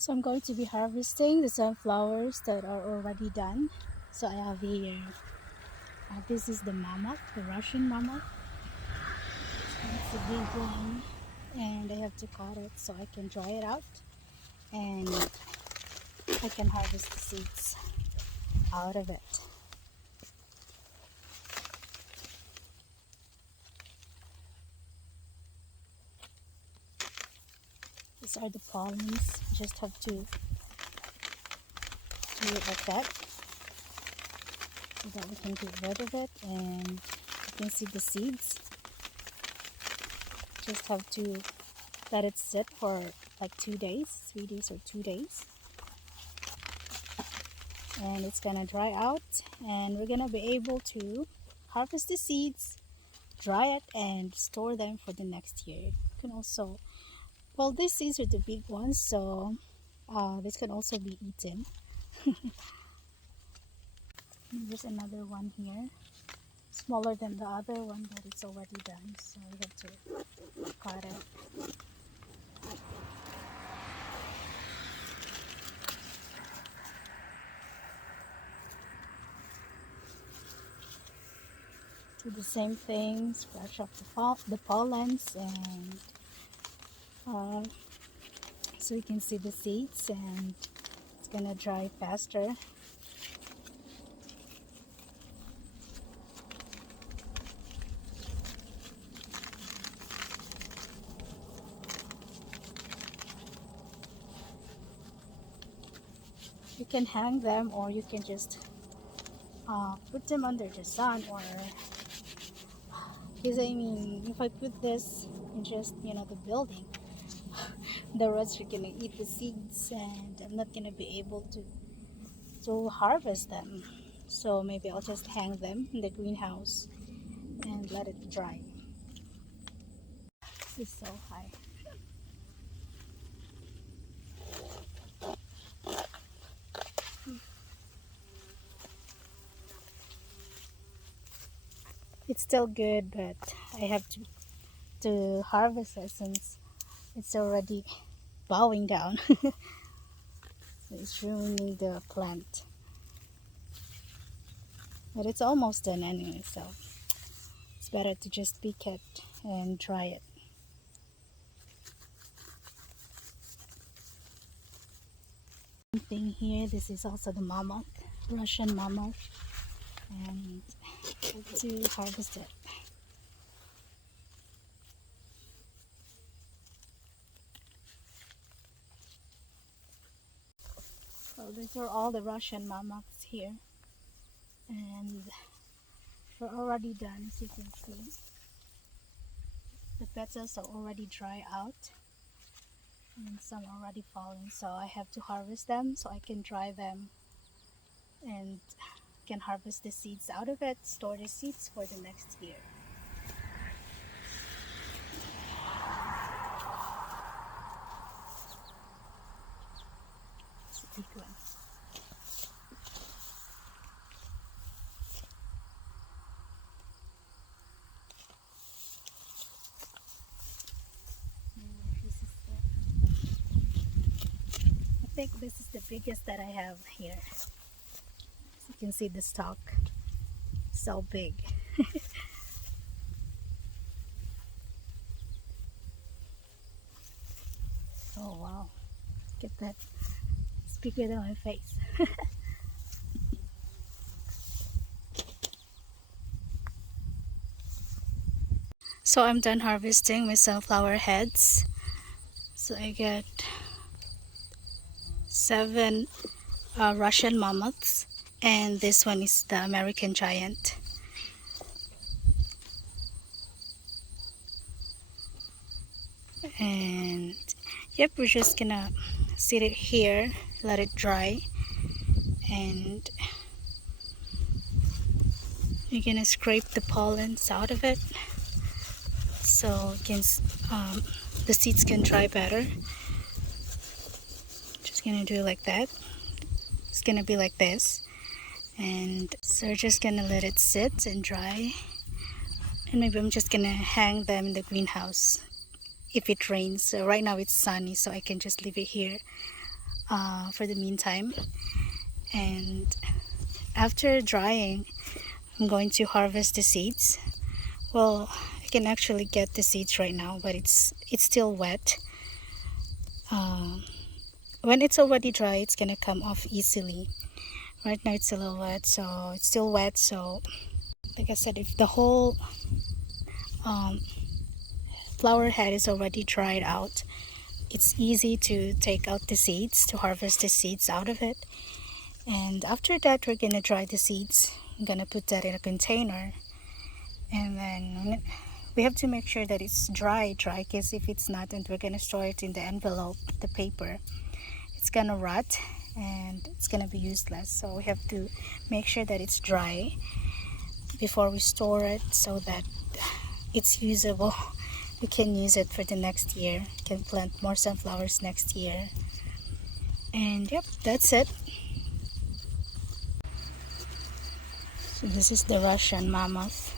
So I'm going to be harvesting the sunflowers that are already done. So I have here, this is the mammoth, the Russian mammoth. It's a big one, and I have to cut it so I can dry it out, and I can harvest the seeds out of it. These are the pollens. You just have to do it like that so that we can get rid of it, and you can see the seeds. Just have to let it sit for like 2 days, 3 days or 2 days, and it's gonna dry out, and we're gonna be able to harvest the seeds, dry it, and store them for the next year. You can also, well, these seeds are the big ones, so this can also be eaten. There's another one here, smaller than the other one, but it's already done, so we have to cut it. Do the same thing, scratch off the pollens, and so you can see the seeds, and it's gonna dry faster. You can hang them, or you can just put them under the sun, or because I mean, if I put this in just, the building, the rats are gonna eat the seeds, and I'm not gonna be able to harvest them. So maybe I'll just hang them in the greenhouse and let it dry. This is so high. It's still good, but I have to harvest it since it's already bowing down. So it's ruining the plant. But it's almost done anyway, so it's better to just pick it and dry it. Same thing here. This is also the mammoth, Russian mammoth, and I have to harvest it. So these are all the Russian mammoths here, and they're already done, as you can see. The petals are already dry out, and some are already falling, so I have to harvest them so I can dry them and can harvest the seeds out of it, store the seeds for the next year. It's a big one. I think this is the biggest that I have here. As you can see, the stalk, so big. Oh wow, look at that. It's bigger than my face. So I'm done harvesting my sunflower heads. So I got 7 Russian mammoths, and this one is the American giant. And yep, we're just gonna sit it here, let it dry, and you're gonna scrape the pollens out of it so it can, the seeds can dry better. Just gonna do it like that. It's gonna be like this, and so we're just gonna let it sit and dry, and maybe I'm just gonna hang them in the greenhouse if it rains. So right now it's sunny, so I can just leave it here for the meantime. And after drying, I'm going to harvest the seeds. Well, I can actually get the seeds right now, but it's still wet. When it's already dry, it's gonna come off easily. Right now it's a little wet, so it's still wet. So like I said, if the whole flower head is already dried out, it's easy to take out the seeds, to harvest the seeds out of it. And after that, we're gonna dry the seeds. I'm gonna put that in a container, and then we have to make sure that it's dry, because if it's not, and we're gonna store it in the envelope, the paper, it's gonna rot and it's gonna be useless. So we have to make sure that it's dry before we store it, so that it's usable. We can use it for the next year. We can plant more sunflowers next year. And yep, that's it. So this is the Russian mammoth.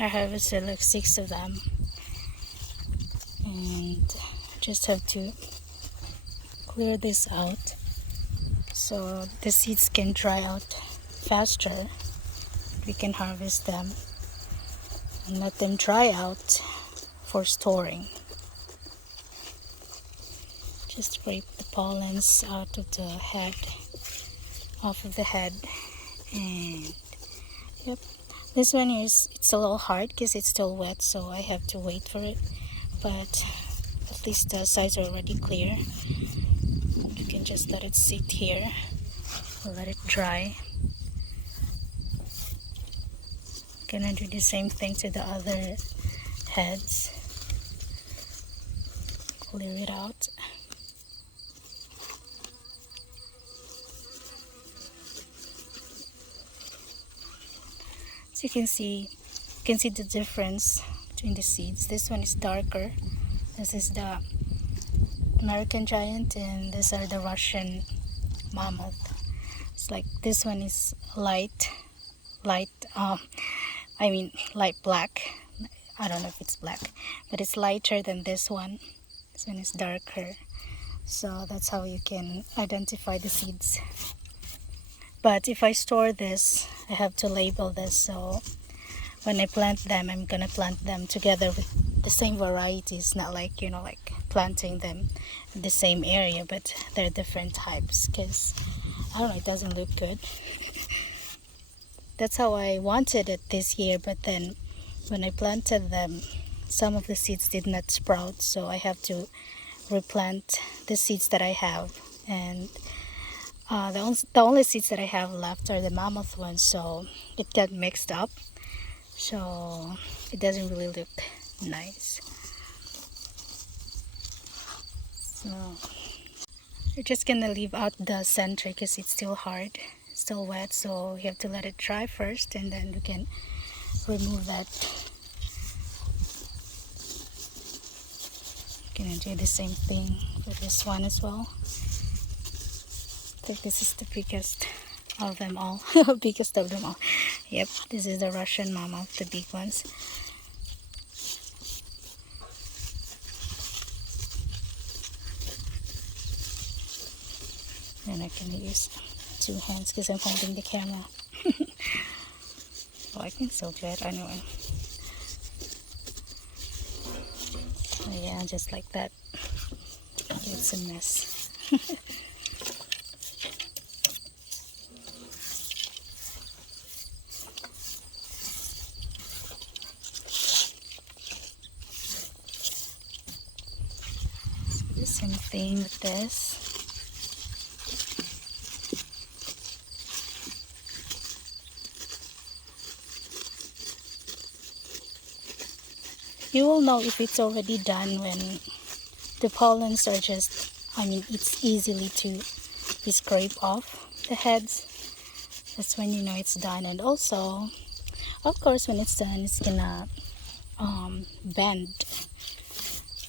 I harvested like 6 of them, and just have to clear this out so the seeds can dry out faster. We can harvest them and let them dry out for storing. Just scrape the pollens out of the head, off of the head. And yep, this one is, it's a little hard because it's still wet, so I have to wait for it, but at least the sides are already clear. You can just let it sit here, let it dry. Gonna do the same thing to the other heads. Clear it out. So you can see the difference between the seeds. This one is darker. This is the American giant, and these are the Russian mammoth. It's like this one is light black. I don't know if it's black, but it's lighter than this one. This one is darker. So that's how you can identify the seeds. But if I store this, I have to label this, so when I plant them, I'm gonna plant them together with the same varieties, not like, like planting them in the same area, but they're different types, because I don't know, it doesn't look good. That's how I wanted it this year, but then when I planted them, some of the seeds did not sprout, so I have to replant the seeds that I have. And the only seeds that I have left are the mammoth ones, so it got mixed up, so it doesn't really look nice. So we're just gonna leave out the center because it's still hard, still wet, so we have to let it dry first, and then we can remove that. Gonna do the same thing for this one as well. I think this is the biggest of them all. Biggest of them all. Yep, this is the Russian mammoth, the big ones. And I can use 2 hands because I'm holding the camera. Well, I can still do it anyway. So yeah, just like that. It's a mess. The same thing with this. You will know if it's already done when the pollens are just, it's easily to be scraped off the heads. That's when you know it's done. And also, of course, when it's done, it's gonna bend,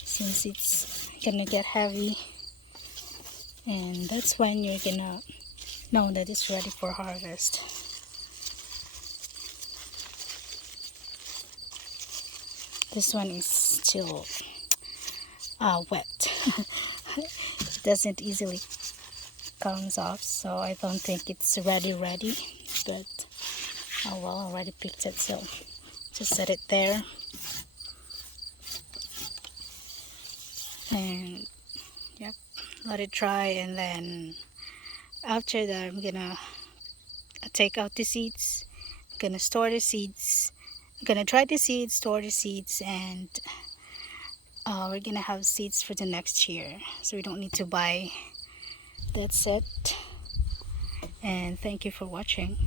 since it's gonna get heavy, and that's when you're gonna know that it's ready for harvest. This one is still wet. doesn't easily comes off, so I don't think it's ready, but oh well, I already picked it, so just set it there. And yep, let it dry, and then after that I'm gonna take out the seeds. I'm gonna store the seeds. I'm gonna dry the seeds, store the seeds, and we're gonna have seeds for the next year, so we don't need to buy. That's it, and thank you for watching.